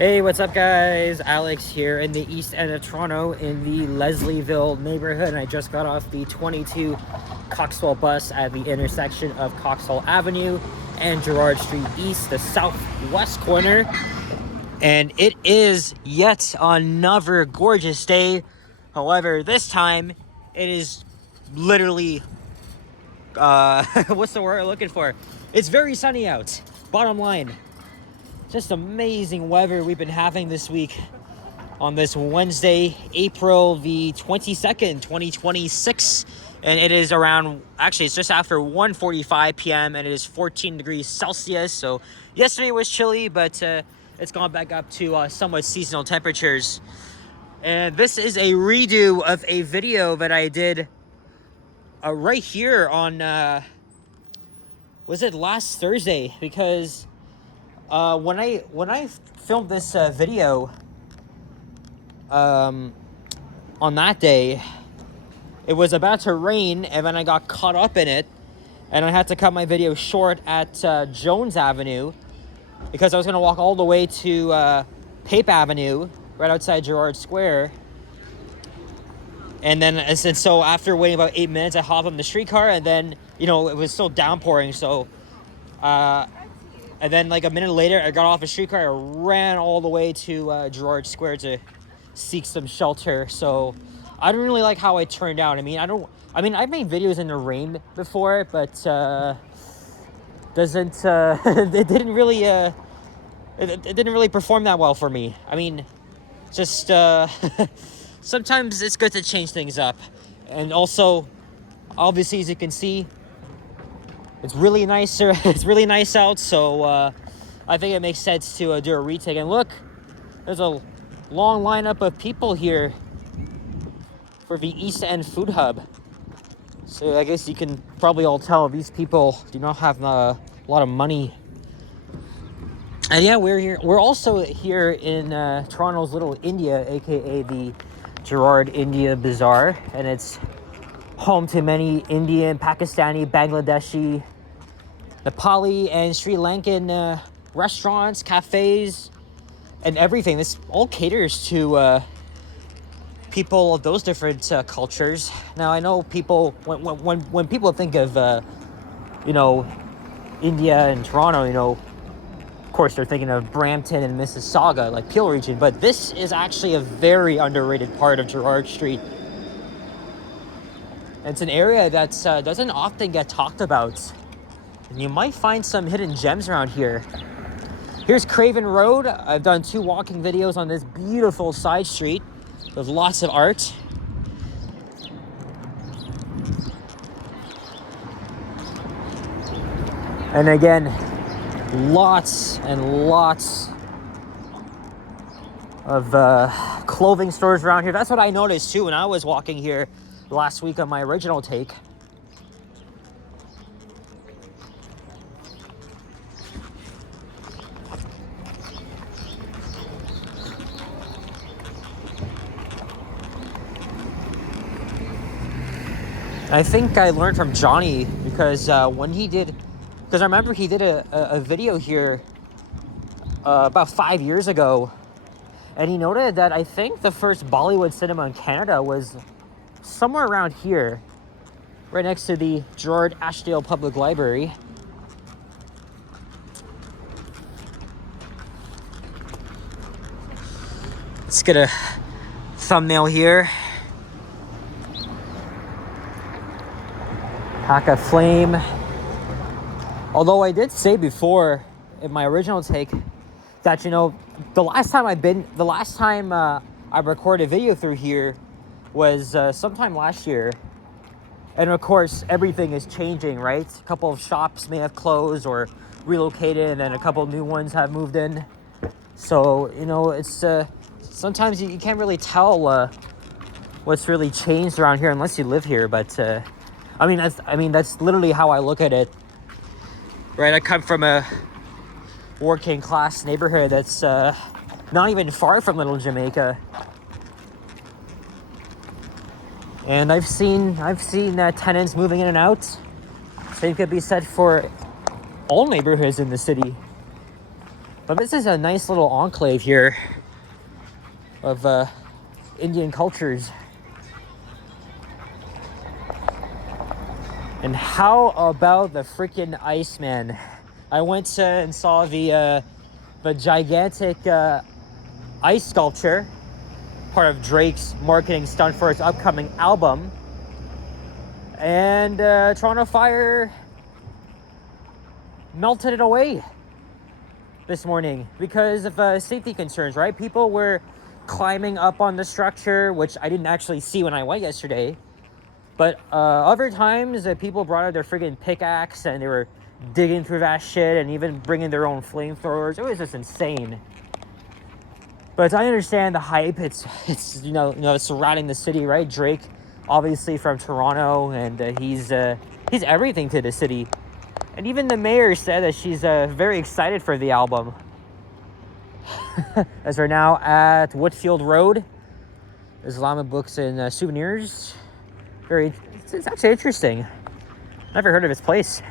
Hey, what's up guys? Alex here in the east end of Toronto in the Leslieville neighborhood, and I just got off the 22 Coxwell bus at the intersection of Coxwell Avenue and Gerrard Street East, the southwest corner. And it is yet another gorgeous day. However, this time it is literally what's the word I'm looking for? It's very sunny out. Bottom line. Just amazing weather we've been having this week on this Wednesday, April the 22nd, 2026. And it is around, actually it's just after 1:45 p.m. and it is 14 degrees Celsius. So yesterday was chilly, but it's gone back up to somewhat seasonal temperatures. And this is a redo of a video that I did right here on, was it last Thursday? Because when I filmed this video on that day, it was about to rain, and then I got caught up in it, and I had to cut my video short at Jones Avenue because I was going to walk all the way to Pape Avenue, right outside Gerrard Square. And then, so after waiting about 8 minutes, I hopped on the streetcar, and then, you know, it was still downpouring, so and then like a minute later, I got off a streetcar, I ran all the way to Gerrard Square to seek some shelter. So I don't really like how it turned out. I mean, I've made videos in the rain before, but it didn't really perform that well for me. I mean, just sometimes it's good to change things up. And also, obviously, as you can see, it's really nice. It's really nice out, so I think it makes sense to do a retake. And look, there's a long lineup of people here for the East End Food Hub. So I guess you can probably all tell these people do not have a lot of money. And yeah, we're here. We're also here in Toronto's Little India, aka the Gerrard India Bazaar, and it's home to many Indian, Pakistani, Bangladeshi, Nepali, and Sri Lankan restaurants, cafes, and everything. This all caters to people of those different cultures. Now, I know people, when people think of, you know, India and Toronto, you know, of course, they're thinking of Brampton and Mississauga, like Peel region, but this is actually a very underrated part of Gerrard Street. It's an area that doesn't often get talked about, and you might find some hidden gems around here. Here's Craven Road. I've done 2 walking videos on this beautiful side street with lots of art. And again, lots and lots of clothing stores around here. That's what I noticed too when I was walking here last week on my original take. I think I learned from Johnny because when he did, because I remember he did a video here about 5 years ago, and he noted that I think the first Bollywood cinema in Canada was somewhere around here, right next to the Gerrard Ashdale Public Library. Let's get a thumbnail here. Pack a flame. Although I did say before in my original take that, you know, the last time I recorded a video through here was sometime last year. And of course, everything is changing, right? A couple of shops may have closed or relocated, and then a couple new ones have moved in. So, you know, it's sometimes you can't really tell what's really changed around here unless you live here. But I mean that's literally how I look at it. Right, I come from a working class neighborhood that's not even far from Little Jamaica. And I've seen tenants moving in and out. Same could be said for all neighborhoods in the city. But this is a nice little enclave here of Indian cultures. And how about the freaking Iceman? I went and saw the gigantic ice sculpture, part of Drake's marketing stunt for his upcoming album. And Toronto Fire melted it away this morning because of safety concerns, right? People were climbing up on the structure, which I didn't actually see when I went yesterday. But other times, people brought out their friggin' pickaxe and they were digging through that shit and even bringing their own flamethrowers. It was just insane. But I understand the hype. It's surrounding the city, right? Drake, obviously from Toronto, and he's everything to the city. And even the mayor said that she's very excited for the album. As we're now at Whitfield Road, Islamic Books and Souvenirs. It's actually interesting. Never heard of this place.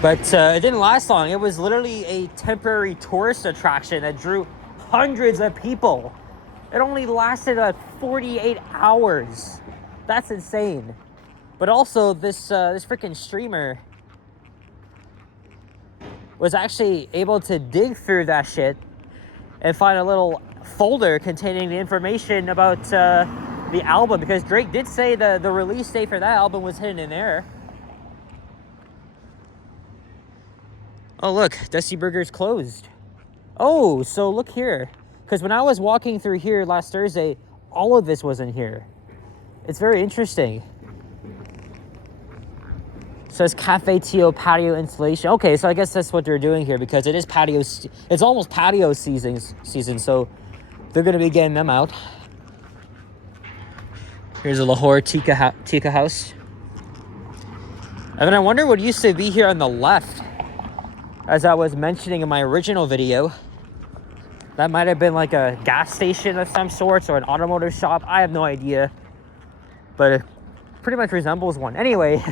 But it didn't last long. It was literally a temporary tourist attraction that drew hundreds of people. It only lasted 48 hours. That's insane. But also, this freaking streamer was actually able to dig through that shit and find a little folder containing the information about the album, because Drake did say the release date for that album was hidden in there. Oh look, Dusty Burger's closed. Oh, so look here. Because when I was walking through here last Thursday, all of this wasn't here. It's very interesting. It says Cafe Tio patio installation. Okay, so I guess that's what they're doing here, because it is patio. It's almost patio season, so they're gonna be getting them out. Here's a Lahore Tikka house. And then I wonder what used to be here on the left, as I was mentioning in my original video. That might have been like a gas station of some sorts or an automotive shop. I have no idea, but it pretty much resembles one. Anyway.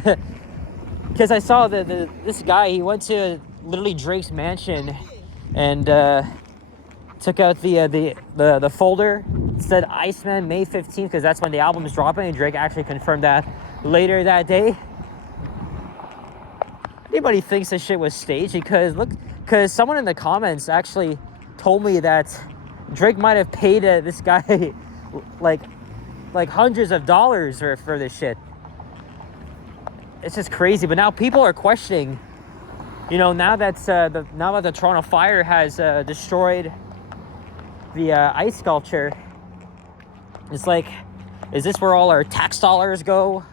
Because I saw this guy, he went to literally Drake's mansion and took out the folder. It said Iceman May 15th, because that's when the album is dropping, and Drake actually confirmed that later that day. Anybody thinks this shit was staged? Because someone in the comments actually told me that Drake might have paid this guy like hundreds of dollars for this shit. It's just crazy. But now people are questioning, now that the Toronto Fire has destroyed the ice sculpture, it's like, is this where all our tax dollars go,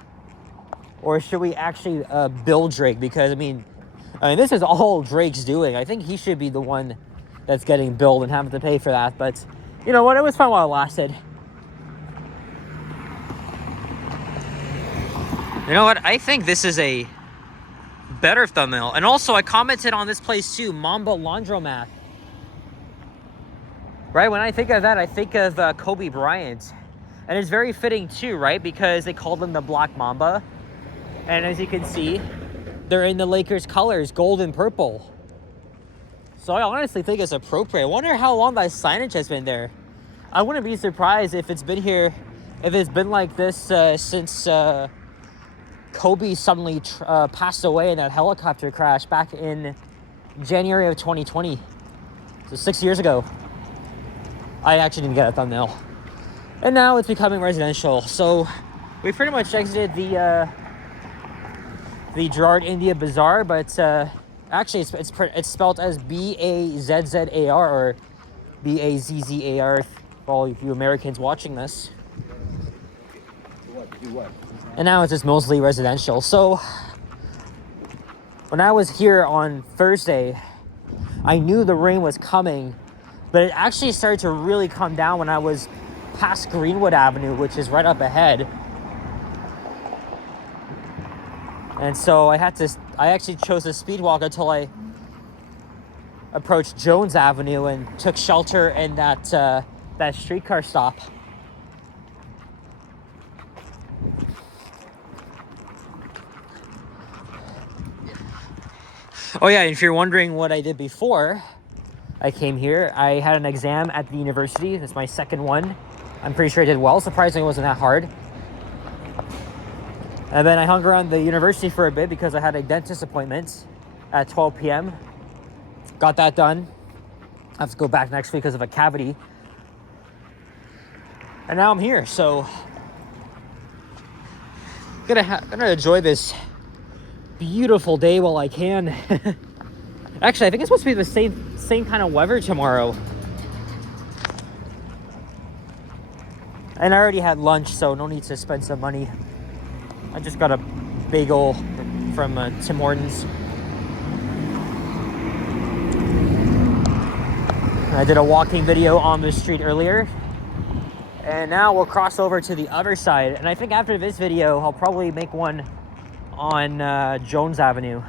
or should we actually bill Drake? Because I mean, this is all Drake's doing. I think he should be the one that's getting billed and having to pay for that. But you know what? It was fun while it lasted. You know what? I think this is a better thumbnail. And also, I commented on this place too, Mamba Laundromat. Right? When I think of that, I think of Kobe Bryant. And it's very fitting too, right? Because they called him the Black Mamba. And as you can see, they're in the Lakers colors, gold and purple. So I honestly think it's appropriate. I wonder how long that signage has been there. I wouldn't be surprised if it's been here, if it's been like this since Kobe suddenly passed away in that helicopter crash back in January of 2020. So 6 years ago. I actually didn't get a thumbnail. And now it's becoming residential. So we pretty much exited the Gerrard India Bazaar, but actually it's spelled as B-A-Z-Z-A-R or B-A-Z-Z-A-R for all of you Americans watching this. And now it's just mostly residential. So when I was here on Thursday, I knew the rain was coming, but it actually started to really come down when I was past Greenwood Avenue, which is right up ahead. And so I actually chose to speed walk until I approached Jones Avenue and took shelter in that streetcar stop. Oh yeah, if you're wondering what I did before I came here, I had an exam at the university. It's my second one. I'm pretty sure I did well. Surprisingly, it wasn't that hard. And then I hung around the university for a bit because I had a dentist appointment at 12 p.m. Got that done. I have to go back next week because of a cavity. And now I'm here, so gonna enjoy this beautiful day while I can. Actually, I think it's supposed to be the same kind of weather tomorrow. And I already had lunch, so no need to spend some money. I just got a bagel from Tim Hortons. I did a walking video on the street earlier. And now we'll cross over to the other side. And I think after this video, I'll probably make one on Jones Avenue.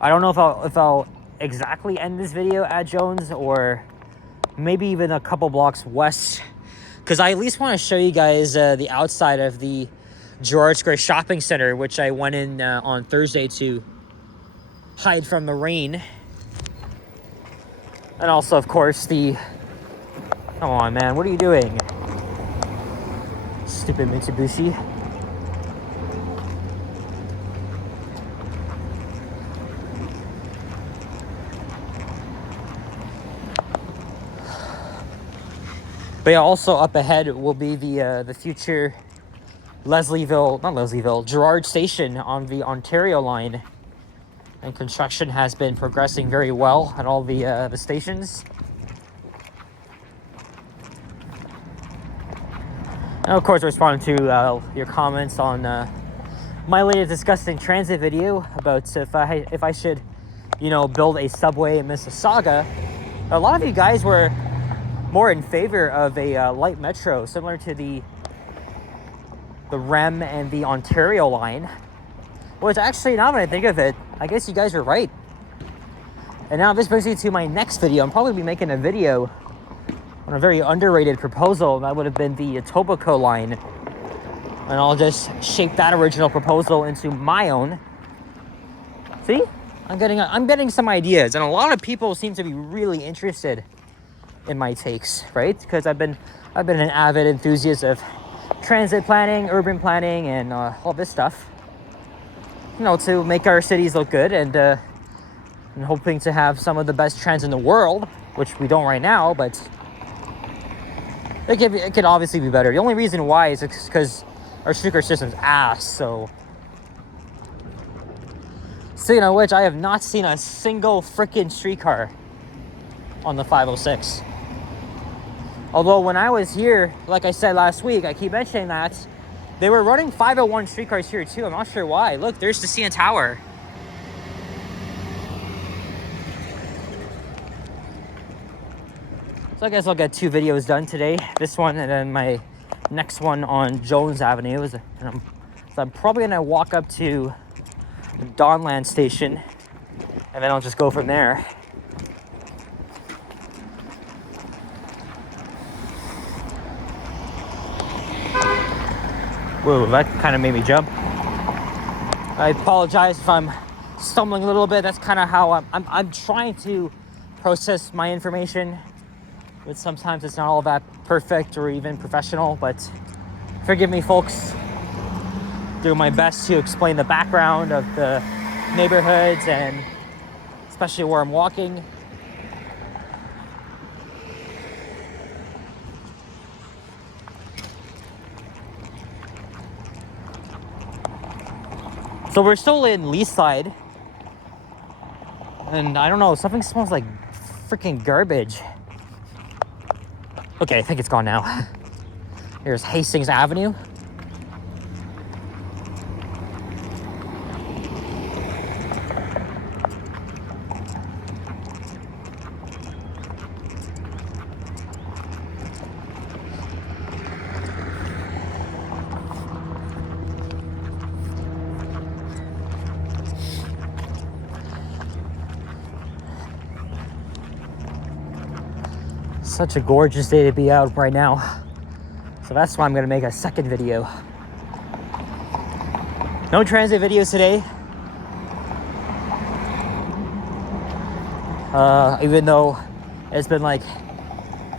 I don't know if I'll exactly end this video at Jones or maybe even a couple blocks west, because I at least want to show you guys the outside of the Gerrard Square Shopping Center, which I went in on Thursday to hide from the rain. And also, of course, the... Come on, man, what are you doing? Stupid Mitsubishi. But yeah, also up ahead will be the future Gerrard Station on the Ontario line. And construction has been progressing very well at all the stations. And of course, responding to your comments on my latest disgusting transit video about if I should, build a subway in Mississauga. A lot of you guys were more in favor of a light metro, similar to the REM and the Ontario line. Which actually, now that I think of it, I guess you guys are right. And now this brings me to my next video. I'm probably be making a video on a very underrated proposal. That would have been the Etobicoke line. And I'll just shape that original proposal into my own. See? I'm getting some ideas, and a lot of people seem to be really interested in my takes, right? Because I've been an avid enthusiast of transit planning, urban planning, and all this stuff. To make our cities look good, and hoping to have some of the best trends in the world, which we don't right now, but it could obviously be better. The only reason why is because our streetcar system's ass. So speaking of which, I have not seen a single freaking streetcar on the 506. Although when I was here, like I said last week, I keep mentioning that they were running 501 streetcars here too. I'm not sure why. Look, there's the CN Tower. So I guess I'll get 2 videos done today. This one and then my next one on Jones Avenue. So I'm probably gonna walk up to Donland Station and then I'll just go from there. Whoa, that kind of made me jump. I apologize if I'm stumbling a little bit. That's kind of how I'm trying to process my information. But sometimes it's not all that perfect or even professional, but forgive me, folks. Do my best to explain the background of the neighborhoods and especially where I'm walking. So we're still in Leaside, and I don't know, something smells like freaking garbage. Okay, I think it's gone now. Here's Hastings Avenue. Such a gorgeous day to be out right now. So that's why I'm gonna make a second video. No transit videos today. even though it's been like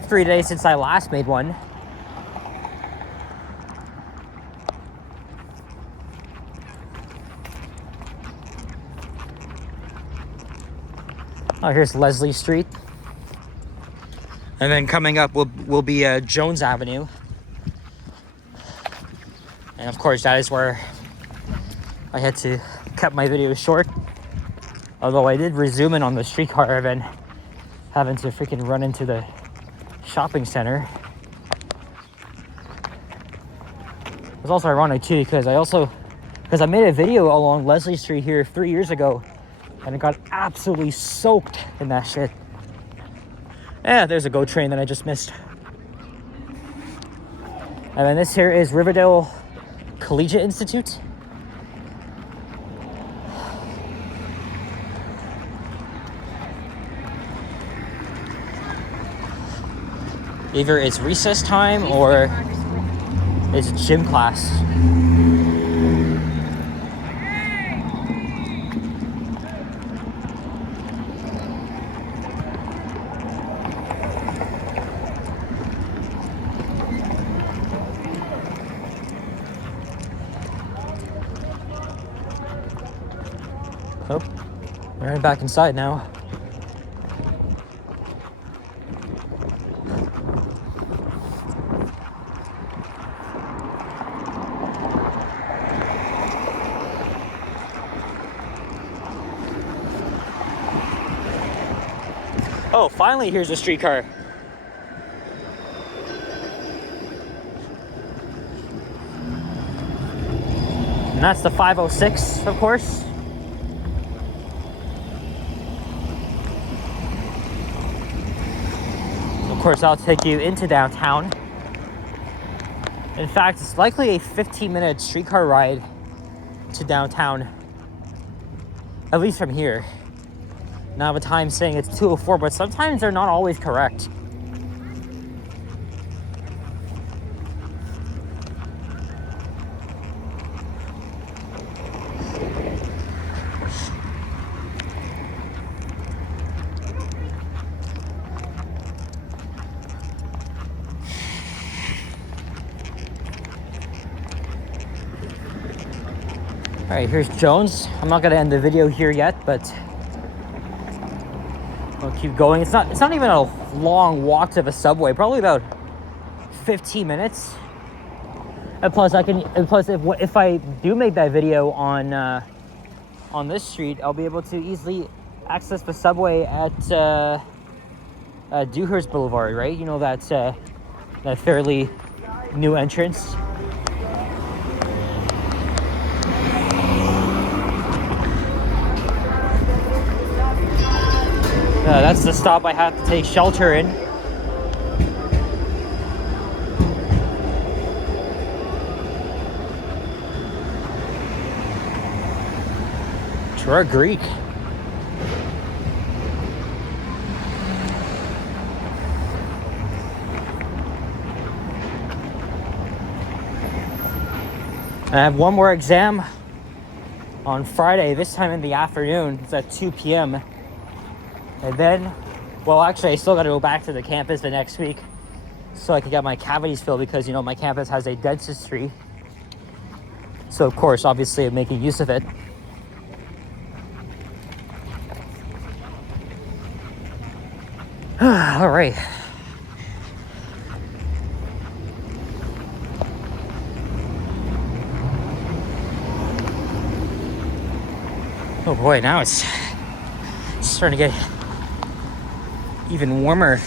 3 days since I last made one. Oh, here's Leslie Street. And then coming up will be Jones Avenue. And of course, that is where I had to cut my video short. Although I did resume in on the streetcar, I've been having to freaking run into the shopping center. It's also ironic too, because I made a video along Leslie Street here 3 years ago, and it got absolutely soaked in that shit. Yeah, there's a GO train that I just missed. And then this here is Riverdale Collegiate Institute. Either it's recess time or it's gym class. Oh, we're heading back inside now. Oh, finally, here's a streetcar. And that's the 506, of course. Of course, I'll take you into downtown. In fact, it's likely a 15-minute streetcar ride to downtown, at least from here. Now, the time saying it's 2:04, but sometimes they're not always correct. All right, here's Jones. I'm not gonna end the video here yet, but I'll keep going. It's not even a long walk to the subway. Probably about 15 minutes. And plus, if I do make that video on this street, I'll be able to easily access the subway at Dewhurst Boulevard, right? You know, that fairly new entrance. That's the stop I have to take shelter in. Gerrard Greek. I have one more exam on Friday, this time in the afternoon. It's at 2 p.m. And then, well, actually, I still got to go back to the campus the next week so I can get my cavities filled because, you know, my campus has a dentistry. So, of course, obviously, I'm making use of it. All right. Oh boy, now it's starting to get even warmer.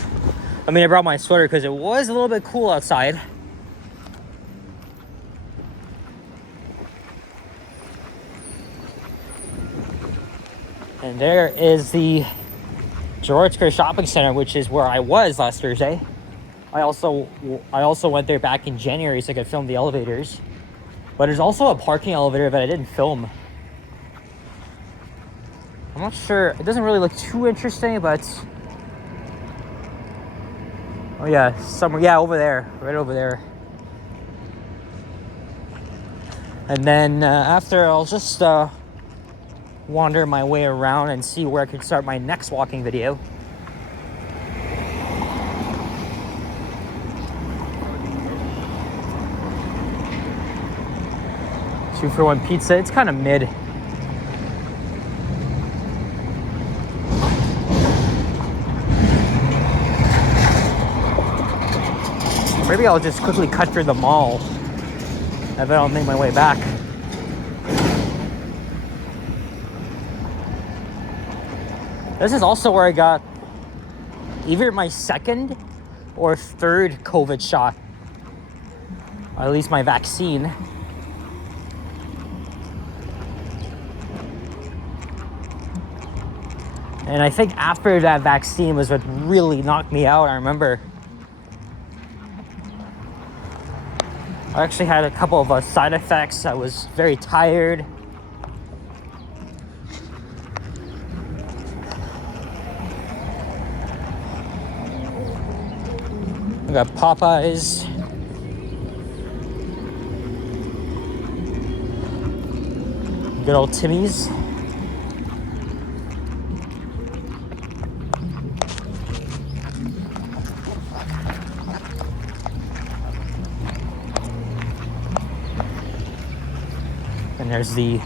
I mean, I brought my sweater because it was a little bit cool outside. And there is the Gerrard Square Shopping Center, which is where I was last Thursday. I also went there back in January so I could film the elevators. But there's also a parking elevator that I didn't film. I'm not sure. It doesn't really look too interesting, but oh yeah, somewhere, yeah, over there, right over there. And then after, I'll just wander my way around and see where I could start my next walking video. 2-for-1 pizza. It's kind of mid. Maybe I'll just quickly cut through the mall and then I'll make my way back. This is also where I got either my second or third COVID shot. Or at least my vaccine. And I think after that vaccine was what really knocked me out. I remember I actually had a couple of side effects. I was very tired. I got Popeyes. Good old Timmy's. And there's the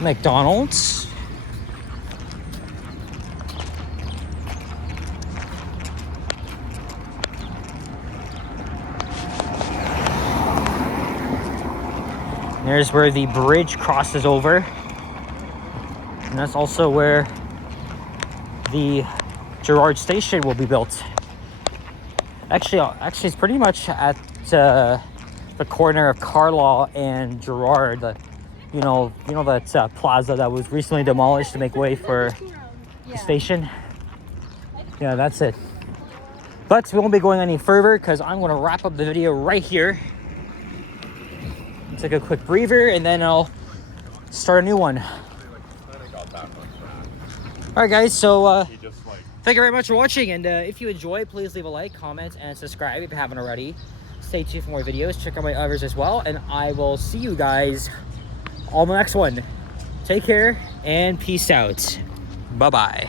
McDonald's. There's where the bridge crosses over. And that's also where the Gerrard station will be built. Actually, it's pretty much at the corner of Carlaw and Gerrard. You know that plaza that was recently demolished to make way for the station. Yeah, that's it. But we won't be going any further because I'm going to wrap up the video right here. Take a quick breather and then I'll start a new one. Alright guys, so thank you very much for watching, and if you enjoy, please leave a like, comment, and subscribe if you haven't already. Stay tuned for more videos. Check out my others as well, and I will see you guys on the next one. Take care and peace out. Bye-bye.